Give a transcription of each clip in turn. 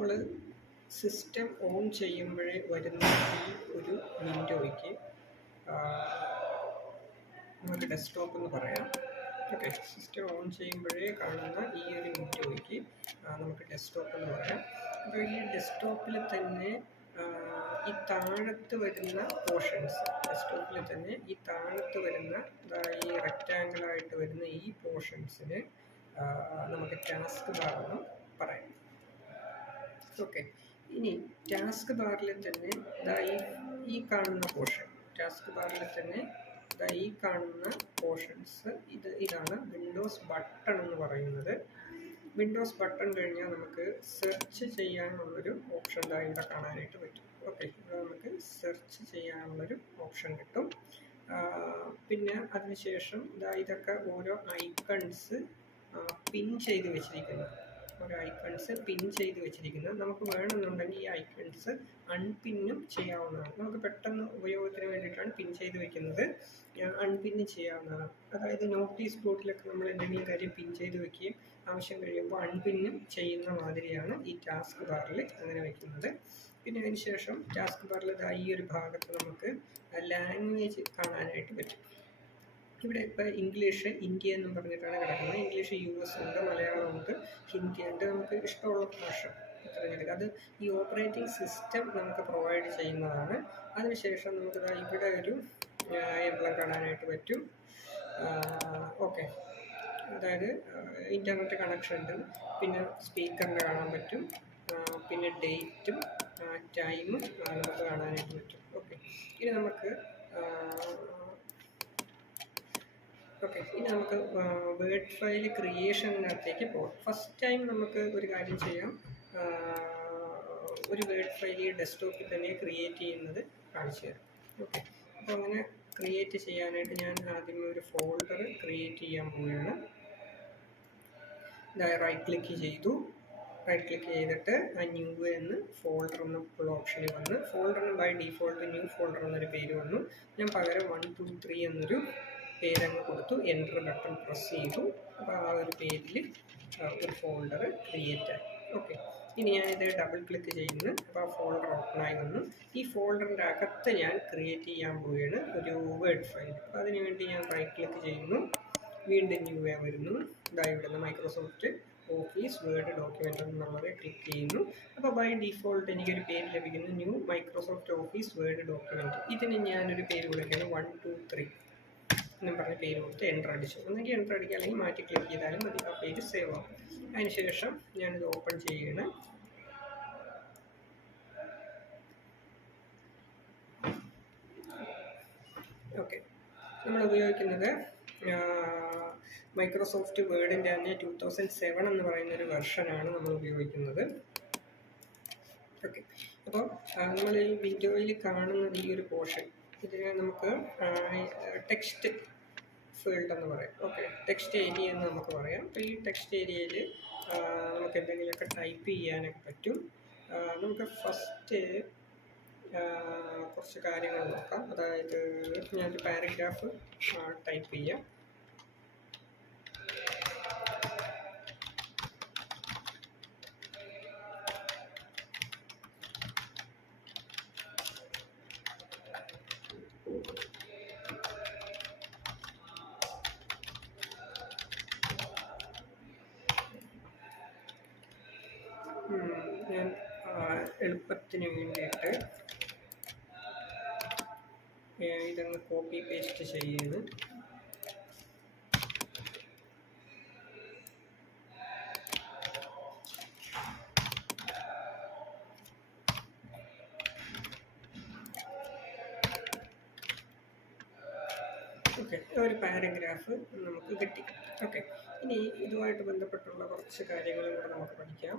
നമ്മൾ system on ചെയ്യുമ്പോഴേ വരുന്ന ഈ ഒരു വിൻഡോയ്ക്ക് നമുക്ക് ഡെസ്ക്ടോപ്പ് എന്ന് പറയാം. ഓക്കെ, സിസ്റ്റം ഓൺ ചെയ്യുമ്പോഴേ കാണുന്ന ഈ ഒരു വിൻഡോയ്ക്ക് നമുക്ക് ഡെസ്ക്ടോപ്പ് എന്ന് പറയാം. അപ്പോൾ ഈ ഡെസ്ക്ടോപ്പിൽ തന്നെ ഈ താഴത്ത് വരുന്ന പോർഷൻസ്, ഡെസ്ക്ടോപ്പിൽ തന്നെ ഈ താഴത്ത് വരുന്ന ഈ റെക്റ്റാങ്കിളായിട്ട് വരുന്ന ഈ പോർഷൻസിന് നമുക്ക് ടാസ്ക് ബാർ എന്ന് പറയാം. ഓക്കെ, ഇനി ടാസ്ക് ബാറിൽ തന്നെ ഈ കാണുന്ന പോർഷൻ, ടാസ്ക് ബാറിൽ തന്നെ ഈ കാണുന്ന പോർഷൻസ് ഇതാണ് വിൻഡോസ് ബട്ടൺ എന്ന് പറയുന്നത്. വിൻഡോസ് ബട്ടൺ കഴിഞ്ഞാൽ നമുക്ക് സെർച്ച് ചെയ്യാനുള്ളൊരു ഓപ്ഷൻ ഇവിടെ കാണാനായിട്ട് പറ്റും. ഓക്കെ, ഇവിടെ നമുക്ക് സെർച്ച് ചെയ്യാനുള്ളൊരു ഓപ്ഷൻ കിട്ടും. പിന്നെ അതിനുശേഷം ഇതൊക്കെ ഓരോ ഐക്കൺസ് പിൻ ചെയ്ത് വെച്ചിരിക്കുന്നത്, ഓരോ ഐക്കൺസ് പിൻ ചെയ്ത് വെച്ചിരിക്കുന്നത്. നമുക്ക് വേണമെന്നുണ്ടെങ്കിൽ ഈ ഐക്കൺസ് അൺപിന്നും ചെയ്യാവുന്നതാണ്. നമുക്ക് പെട്ടെന്ന് ഉപയോഗത്തിന് വേണ്ടിയിട്ടാണ് പിൻ ചെയ്ത് വെക്കുന്നത്, അൺപിന്ന് ചെയ്യാവുന്നതാണ്. അതായത് നോട്ടീസ് ബോർഡിലൊക്കെ നമ്മൾ എന്തെങ്കിലും കാര്യം പിൻ ചെയ്ത് വെക്കുകയും ആവശ്യം കഴിയുമ്പോൾ അൺപിന്നും ചെയ്യുന്ന മാതിരിയാണ് ഈ ടാസ്ക് ബാറിൽ അങ്ങനെ വയ്ക്കുന്നത്. പിന്നെ അതിന് ശേഷം ടാസ്ക് ബാറിൽ ഈ ഒരു ഭാഗത്ത് നമുക്ക് ലാംഗ്വേജ് കാണാനായിട്ട് പറ്റും. ഇവിടെ ഇപ്പോൾ ഇംഗ്ലീഷ് ഇന്ത്യ എന്നും പറഞ്ഞിട്ടാണ് കിടക്കുന്നത്. ഇംഗ്ലീഷ് US ഉണ്ട്, മലയാളമുണ്ട്, ഹിന്ദി ഉണ്ട്. നമുക്ക് ഇഷ്ടമുള്ള ഭാഷ തിരഞ്ഞെടുക്കുക. അത് ഈ ഓപ്പറേറ്റിംഗ് സിസ്റ്റം നമുക്ക് പ്രൊവൈഡ് ചെയ്യുന്നതാണ്. അതിനുശേഷം നമുക്ക് ഇവിടെ ഒരു എംബ്ലം കാണാനായിട്ട് പറ്റും. ഓക്കെ, അതായത് ഇൻ്റർനെറ്റ് കണക്ഷൻ ഉണ്ട്. പിന്നെ സ്പീക്കറിൻ്റെ കാണാൻ പറ്റും. പിന്നെ ഡേറ്റും ടൈമും നമുക്ക് കാണാനായിട്ട് പറ്റും. ഓക്കെ, ഇനി നമുക്ക് വേർഡ് ഫയൽ ക്രിയേഷനകത്തേക്ക് പോകാം. ഫസ്റ്റ് ടൈം നമുക്ക് ഒരു കാര്യം ചെയ്യാം, ഒരു വേർഡ് ഫയൽ ഡെസ്ക്ടോപ്പിൽ തന്നെ ക്രിയേറ്റ് ചെയ്യുന്നത് കാണിച്ചു തരാം. ഓക്കെ, അപ്പോൾ അങ്ങനെ ക്രിയേറ്റ് ചെയ്യാനായിട്ട് ഞാൻ ആദ്യമേ ഒരു ഫോൾഡർ ക്രിയേറ്റ് ചെയ്യാൻ പോവുകയാണ്. റൈറ്റ് ക്ലിക്ക് ചെയ്തു. റൈറ്റ് ക്ലിക്ക് ചെയ്തിട്ട് ന്യൂ എന്ന് ഫോൾഡർ എന്നുള്ള ഓപ്ഷനിൽ വന്ന് ഫോൾഡറിന് ബൈ ഡീഫോൾട്ട് ന്യൂ ഫോൾഡർ എന്നൊരു പേര് വന്നു. ഞാൻ പകരം 1 2 3 എന്നൊരു പേരങ്ങ് കൊടുത്തു. എൻ്റർ ബട്ടൺ പ്രസ് ചെയ്തു. അപ്പോൾ ആ ഒരു പേരിൽ ഒരു ഫോൾഡർ ക്രിയേറ്റ് ആയി. ഓക്കെ, ഇനി ഞാനിത് ഡബിൾ ക്ലിക്ക് ചെയ്യുന്നു. അപ്പോൾ ആ ഫോൾഡർ ഓപ്പൺ ആയി വന്നു. ഈ ഫോൾഡറിൻ്റെ അകത്ത് ഞാൻ ക്രിയേറ്റ് ചെയ്യാൻ പോവുകയാണ് ഒരു വേർഡ് ഫയൽ. അപ്പോൾ അതിനുവേണ്ടി ഞാൻ റൈറ്റ് ക്ലിക്ക് ചെയ്യുന്നു. വീണ്ടും ന്യൂ വരുന്നു. ഇവിടെ മൈക്രോസോഫ്റ്റ് ഓഫീസ് വേർഡ് ഡോക്യുമെൻ്റ് എന്നുള്ളത് ക്ലിക്ക് ചെയ്യുന്നു. അപ്പോൾ ബൈ ഡീഫോൾട്ട് എനിക്കൊരു പേര് ലഭിക്കുന്നു, new Microsoft office word document. ഇതിന് ഞാനൊരു പേര് കൊടുക്കുകയാണ് 1 2 3 എന്നും പറഞ്ഞ പേര് കൊടുത്ത് എൻ്റർ അടിച്ചു. ഒന്നെങ്കിൽ എൻ്റർ അടിക്കുക, അല്ലെങ്കിൽ മാറ്റി ക്ലിക്ക് ചെയ്താലും മതി, ആ പേര് സേവ് ആകും. അതിനുശേഷം ഞാനിത് ഓപ്പൺ ചെയ്യുകയാണ്. ഓക്കെ, നമ്മൾ ഉപയോഗിക്കുന്നത് മൈക്രോസോഫ്റ്റ് വേർഡിൻ്റെ തന്നെ 2007 എന്ന് പറയുന്നൊരു വെർഷനാണ് നമ്മൾ ഉപയോഗിക്കുന്നത്. ഓക്കെ, അപ്പോൾ നമ്മൾ ഈ വീഡിയോയിൽ കാണുന്നത് ഈ ഒരു പോർഷൻ, ഇതിനെ നമുക്ക് ടെക്സ്റ്റ് ഫീൽഡ് എന്ന് പറയാം. ഓക്കെ, ടെക്സ്റ്റ് ഏരിയ എന്ന് നമുക്ക് പറയാം. അപ്പോൾ ഈ ടെക്സ്റ്റ് ഏരിയയിൽ നമുക്ക് എന്തെങ്കിലുമൊക്കെ ടൈപ്പ് ചെയ്യാനൊക്കെ പറ്റും. നമുക്ക് ഫസ്റ്റ് കുറച്ച് കാര്യങ്ങൾ നോക്കാം. അതായത് ഞാനൊരു പാരഗ്രാഫ് ടൈപ്പ് ചെയ്യാം. ഞാൻ എളുപ്പത്തിന് വേണ്ടിയിട്ട് ഇതങ്ങ് കോപ്പി പേസ്റ്റ് ചെയ്യുന്നു. ഓക്കെ, ഒരു പാരഗ്രാഫ് നമുക്ക് കിട്ടി. ഓക്കെ, ഇനി ഇതുമായിട്ട് ബന്ധപ്പെട്ടുള്ള കുറച്ച് കാര്യങ്ങളും കൂടെ നമുക്ക് പഠിക്കാം.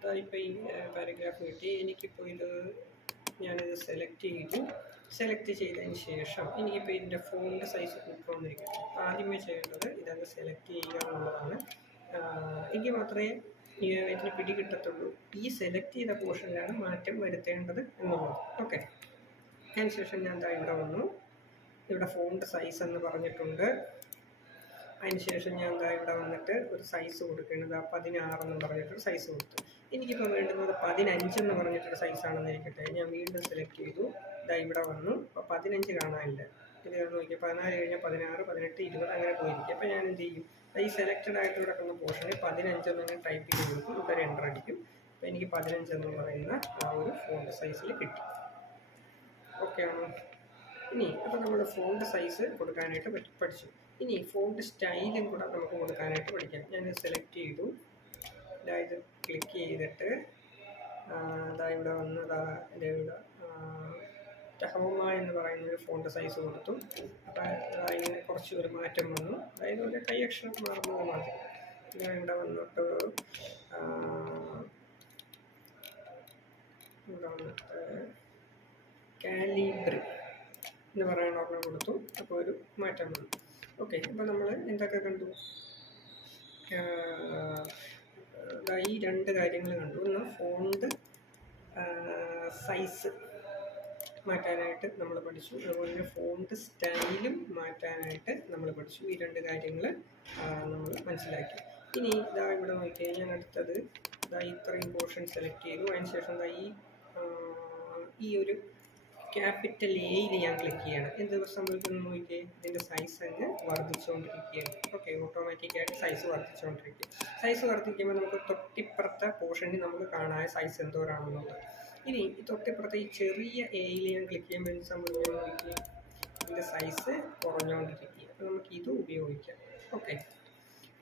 അതായിപ്പോൾ ഈ പാരഗ്രാഫ് കിട്ടി. എനിക്കിപ്പോൾ ഞാനിത് സെലക്ട് ചെയ്തതിന് ശേഷം എനിക്കിപ്പോൾ ഇതിൻ്റെ ഫോണ്ട് സൈസ് കൂട്ടണമെന്നിരിക്കും. അപ്പോൾ ആദ്യമേ ചെയ്യേണ്ടത് ഇതങ്ങ് സെലക്ട് ചെയ്യുക എന്നുള്ളതാണ്. എങ്കിൽ മാത്രമേ ഇതിന് പിടി കിട്ടത്തുള്ളൂ. ഈ സെലക്ട് ചെയ്ത പോർഷനിലാണ് മാറ്റം വരുത്തേണ്ടത് എന്നുള്ളത്. ഓക്കെ, അതിനുശേഷം ഞാൻ ഇവിടെ വന്നു. ഇവിടെ ഫോണ്ട് സൈസ് എന്ന് പറഞ്ഞിട്ടുണ്ട്. അതിനുശേഷം ഞാൻ ഇവിടെ വന്നിട്ട് ഒരു സൈസ് കൊടുക്കേണ്ടത് 16 എന്ന് പറഞ്ഞിട്ടൊരു സൈസ് കൊടുത്തു. എനിക്കിപ്പോൾ വേണ്ടുന്നത് 15 എന്ന് പറഞ്ഞിട്ടൊരു സൈസാണെന്ന് ഇരിക്കട്ടെ. ഞാൻ വീണ്ടും സെലക്ട് ചെയ്തു. ഇതാ ഇവിടെ വന്നു. അപ്പോൾ 15 കാണാനില്ല. ഇത് നോക്കിയാൽ 14 കഴിഞ്ഞാൽ 16, 18, 20 അങ്ങനെ പോയിരിക്കും. അപ്പോൾ ഞാൻ എന്ത് ചെയ്യും, ഈ സെലക്റ്റഡ് ആയിട്ട് കിടക്കുന്ന പോർഷനിൽ 15 എന്ന് ഞാൻ ടൈപ്പ് ചെയ്ത് കൊടുക്കും. ഇവിടെ എൻ്റർ അടിക്കും. അപ്പോൾ എനിക്ക് 15 എന്ന് പറയുന്ന ആ ഒരു ഫോണ്ട് സൈസിൽ കിട്ടി. ഓക്കെ ആണോ? ഇനി അപ്പോൾ നമ്മൾ ഫോണ്ട് സൈസ് കൊടുക്കാനായിട്ട് പഠിച്ചു. ഇനി ഫോണ്ട് സ്റ്റൈലും കൂടെ നമുക്ക് കൊടുക്കാനായിട്ട് പഠിക്കാം. ഞാൻ സെലക്ട് ചെയ്തു. ഇത് ക്ലിക്ക് ചെയ്തിട്ട് ഇവിടെ വന്ന് ഇവിടെ ടഹോമ എന്ന് പറയുന്ന ഒരു ഫോണ്ട് സൈസ് കൊടുത്തു. അപ്പോൾ ഇങ്ങനെ കുറച്ച് ഒരു മാറ്റം വന്നു. അതായത് ഒരു കൈ അക്ഷരം മാറുന്നത് മാത്രം. ഞാൻ ഇവിടെ വന്നിട്ട് കാലിബ്രി എന്ന് പറയുന്ന ഒരെണ്ണം കൊടുത്തു. അപ്പോൾ ഒരു മാറ്റം വന്നു. ഓക്കെ, അപ്പോൾ നമ്മൾ എന്തൊക്കെ കണ്ടു? ഈ 2 കാര്യങ്ങൾ കണ്ടു. ഒന്ന് ഫോണ്ട് സൈസ് മാറ്റാനായിട്ട് നമ്മൾ പഠിച്ചു. അതുപോലെ തന്നെ ഫോണ്ട് സ്റ്റൈലും മാറ്റാനായിട്ട് നമ്മൾ പഠിച്ചു. ഈ 2 കാര്യങ്ങൾ നമ്മൾ മനസ്സിലാക്കി. ഇനി ഇവിടെ നോക്കിക്കഴിഞ്ഞാൽ ഞാൻ അടുത്തത് ഇത്രയും പോർഷൻ സെലക്ട് ചെയ്തു. അതിന് ശേഷം ഈ ഒരു ക്യാപിറ്റൽ എയിൽ ഞാൻ ക്ലിക്ക് ചെയ്യണം. എന്ത് സംഭവിക്കുന്നു നോക്കിയേ, ഇതിൻ്റെ സൈസ് അങ്ങ് വർദ്ധിച്ചുകൊണ്ടിരിക്കുകയാണ്. ഓക്കെ, ഓട്ടോമാറ്റിക്കായിട്ട് സൈസ് വർദ്ധിച്ചുകൊണ്ടിരിക്കും. സൈസ് വർദ്ധിക്കുമ്പോൾ നമുക്ക് തൊട്ടിപ്പുറത്തെ പോർഷനിൽ നമുക്ക് കാണാൻ സൈസ് എന്തോരാണെന്നുള്ളത്. ഇനി ഈ തൊട്ടിപ്പുറത്തെ ഈ ചെറിയ എയിൽ ഞാൻ ക്ലിക്ക് ചെയ്യുമ്പോൾ എന്ത് സംഭവിക്കുന്നു നോക്കിയേ, ഇതിൻ്റെ സൈസ് കുറഞ്ഞുകൊണ്ടിരിക്കുക. അപ്പോൾ നമുക്ക് ഇത് ഉപയോഗിക്കാം. ഓക്കെ,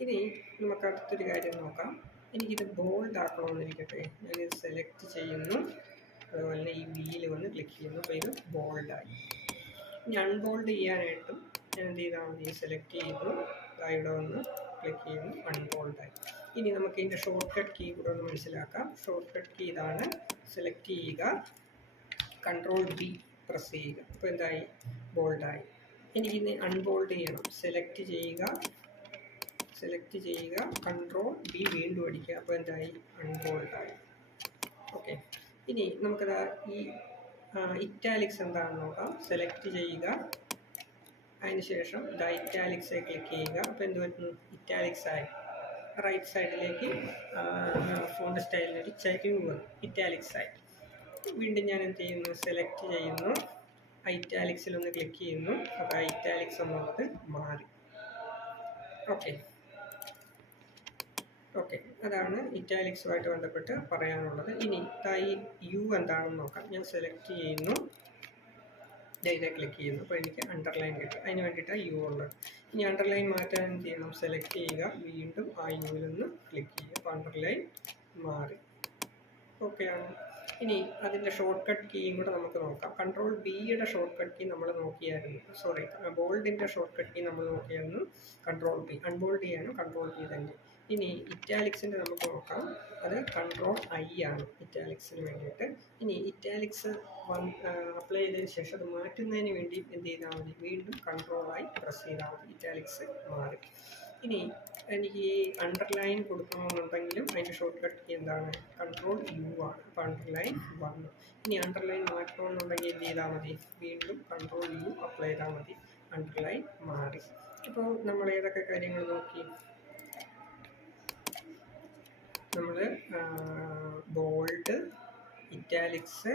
ഇനി നമുക്ക് അടുത്തൊരു കാര്യം നോക്കാം. എനിക്കിത് ബോൾഡ് ആക്കണമെന്നിരിക്കട്ടെ. ഞാനിത് സെലക്ട് ചെയ്യുന്നു. അതുപോലെ തന്നെ ഈ വീൽ വന്ന് ക്ലിക്ക് ചെയ്യുന്നു. അപ്പോൾ ഇത് ബോൾഡായി. ഇനി അൺബോൾഡ് ചെയ്യാനായിട്ടും ഞാൻ എന്ത് ചെയ്താൽ മതി, സെലക്ട് ചെയ്തു. ഇവിടെ വന്ന് ക്ലിക്ക് ചെയ്യുന്നു, അൺബോൾഡായി. ഇനി നമുക്ക് ഇതിൻ്റെ ഷോർട്ട് കട്ട് കീ കൂടെ ഒന്ന് മനസ്സിലാക്കാം. ഷോർട്ട് കട്ട് കീ ഇതാണ്. സെലക്ട് ചെയ്യുക, Ctrl+B പ്രസ് ചെയ്യുക. അപ്പോൾ എന്തായി, ബോൾഡായി. എനിക്കിന്ന് അൺബോൾഡ് ചെയ്യണം. സെലക്ട് ചെയ്യുക, Ctrl+B വീണ്ടും അടിക്കുക. അപ്പോൾ എന്തായി, അൺബോൾഡായി. ഓക്കെ, ഇനി നമുക്കത് ഈ ഇറ്റാലിക്സ് എന്താണെന്ന് നോക്കാം. സെലക്ട് ചെയ്യുക, അതിന് ശേഷം ഇറ്റാലിക്സ് ക്ലിക്ക് ചെയ്യുക. അപ്പോൾ എന്ത് പറ്റുന്നു, ഇറ്റാലിക്സ് ആയി. റൈറ്റ് സൈഡിലേക്ക് ഫോണ്ട് സ്റ്റൈലിനൊരു ചരിവ് വന്നു, ഇറ്റാലിക്സ് ആയി. വീണ്ടും ഞാൻ എന്ത് ചെയ്യുന്നു, സെലക്ട് ചെയ്യുന്നു, ഇറ്റാലിക്സിലൊന്ന് ക്ലിക്ക് ചെയ്യുന്നു. അപ്പോൾ ഇറ്റാലിക്സ് എന്നുള്ളത് മാറി. ഓക്കെ, അതാണ് ഇറ്റാലിക്സുമായിട്ട് ബന്ധപ്പെട്ട് പറയാനുള്ളത്. ഇനി യു എന്താണെന്ന് നോക്കാം. ഞാൻ സെലക്ട് ചെയ്യുന്നു, ഇതേ ക്ലിക്ക് ചെയ്യുന്നു. അപ്പോൾ എനിക്ക് അണ്ടർലൈൻ കിട്ടും. അതിന് വേണ്ടിയിട്ടാണ് യു ഉള്ളത്. ഇനി അണ്ടർലൈൻ മാറ്റാൻ എന്ത് ചെയ്യണം, സെലക്ട് ചെയ്യുക, വീണ്ടും ആ യുവിൽ നിന്ന് ക്ലിക്ക് ചെയ്യുക. അപ്പോൾ അണ്ടർലൈൻ മാറി. ഓക്കെ ആണ്. ഇനി അതിൻ്റെ ഷോർട്ട് കട്ട് കീയും കൂടെ നമുക്ക് നോക്കാം. Ctrl+Bയുടെ ഷോർട്ട് കട്ട് കീ നമ്മൾ നോക്കിയായിരുന്നു. ബോൾഡിൻ്റെ ഷോർട്ട് കട്ട് കീ നമ്മൾ നോക്കിയായിരുന്നു. Ctrl+B. അൺബോൾഡ് ചെയ്യാനും Ctrl+B തന്നെ. ഇനി ഇറ്റാലിക്സിൻ്റെ നമുക്ക് നോക്കാം. അത് Ctrl+I ആണ് ഇറ്റാലിക്സിന് വേണ്ടിയിട്ട്. ഇനി ഇറ്റാലിക്സ് അപ്ലൈ ചെയ്തതിന് ശേഷം അത് മാറ്റുന്നതിന് വേണ്ടി എന്ത് ചെയ്താൽ മതി, വീണ്ടും Ctrl+I പ്രസ് ചെയ്താൽ മതി, ഇറ്റാലിക്സ് മാറി. ഇനി എനിക്ക് ഈ അണ്ടർലൈൻ കൊടുക്കണമെന്നുണ്ടെങ്കിലും അതിൻ്റെ ഷോർട്ട് കട്ട് കീ എന്താണ്, Ctrl+U ആണ്. അപ്പോൾ അണ്ടർലൈൻ വന്നു. ഇനി അണ്ടർലൈൻ മാറ്റണമെന്നുണ്ടെങ്കിൽ എന്ത് ചെയ്താൽ മതി, വീണ്ടും Ctrl+U അപ്ലൈ ചെയ്താൽ മതി, അണ്ടർലൈൻ മാറി. ഇപ്പോൾ നമ്മൾ ഏതൊക്കെ കാര്യങ്ങൾ നോക്കി, നമ്മൾ ബോൾഡ്, ഇറ്റാലിക്സ്,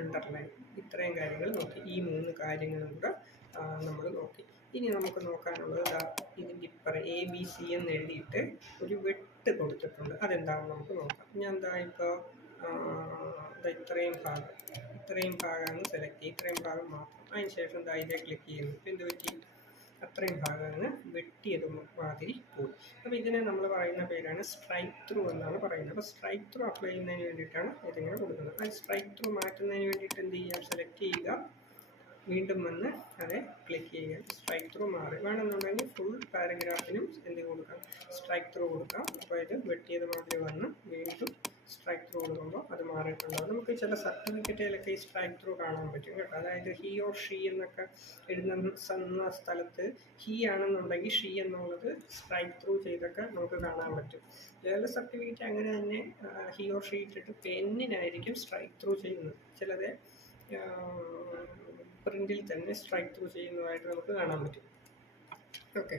അണ്ടർലൈൻ, ഇത്രയും കാര്യങ്ങൾ നോക്കി. ഈ 3 കാര്യങ്ങളും കൂടെ നമ്മൾ നോക്കി. ഇനി നമുക്ക് നോക്കാനുള്ളത് ഇതിൻ്റെ ഇപ്പുറം ABC എന്ന് എഴുതിയിട്ട് ഒരു വെട്ട് കൊടുത്തിട്ടുണ്ട്. അതെന്താണെന്ന് നമുക്ക് നോക്കാം. ഞാൻ ഇപ്പോൾ ഇത്രയും ഭാഗമാണ് സെലക്ട് ചെയ്യുക, ഇത്രയും ഭാഗം മാത്രം. അതിന് ശേഷം ഇതേ ക്ലിക്ക് ചെയ്യുന്നു. എന്ത് പറ്റി, അത്രയും ഭാഗമാണ് വെട്ടിയത് മാതിരി പോയി. അപ്പോൾ ഇതിനെ നമ്മൾ പറയുന്ന പേരാണ് സ്ട്രൈക്ക് ത്രൂ എന്നാണ് പറയുന്നത്. അപ്പോൾ സ്ട്രൈക്ക് ത്രൂ അപ്ലൈ ചെയ്യുന്നതിന് വേണ്ടിയിട്ടാണ് ഇതിങ്ങനെ കൊടുക്കുന്നത്. ആ സ്ട്രൈക്ക് ത്രൂ മാറ്റുന്നതിന് വേണ്ടിയിട്ട് എന്ത് ചെയ്യാം, സെലക്ട് ചെയ്യുക, വീണ്ടും വന്ന് അതെ ക്ലിക്ക് ചെയ്യുക. സ്ട്രൈക്ക് ത്രൂ മാറി. വേണമെന്നുണ്ടെങ്കിൽ ഫുൾ പാരഗ്രാഫിനും എന്ത് കൊടുക്കാം, സ്ട്രൈക്ക് ത്രൂ കൊടുക്കാം. അപ്പോൾ ഇത് വെട്ടിയത് മാതിരി വന്ന് വീണ്ടും സ്ട്രൈക്ക് ത്രൂ കൊടുക്കുമ്പോൾ അത് മാറിയിട്ടുണ്ടാകും. നമുക്ക് ചില സർട്ടിഫിക്കറ്റിലൊക്കെ ഈ സ്ട്രൈക്ക് ത്രൂ കാണാൻ പറ്റും കേട്ടോ. അതായത് ഹി ഓർ ഷീ എന്നൊക്കെ എഴുതുന്ന സ്ഥലത്ത് ഹി ആണെന്നുണ്ടെങ്കിൽ ഷീ എന്നുള്ളത് സ്ട്രൈക്ക് ത്രൂ ചെയ്തൊക്കെ നമുക്ക് കാണാൻ പറ്റും. ചില സർട്ടിഫിക്കറ്റ് അങ്ങനെ തന്നെ ഹി ഓർ ഷീ ഇട്ടിട്ട് പെന്നിനായിരിക്കും സ്ട്രൈക്ക് ത്രൂ ചെയ്യുന്നത്. ചിലത് പ്രിന്റിൽ തന്നെ സ്ട്രൈക്ക് ത്രൂ ചെയ്യുന്നതായിട്ട് നമുക്ക് കാണാൻ പറ്റും. ഓക്കെ.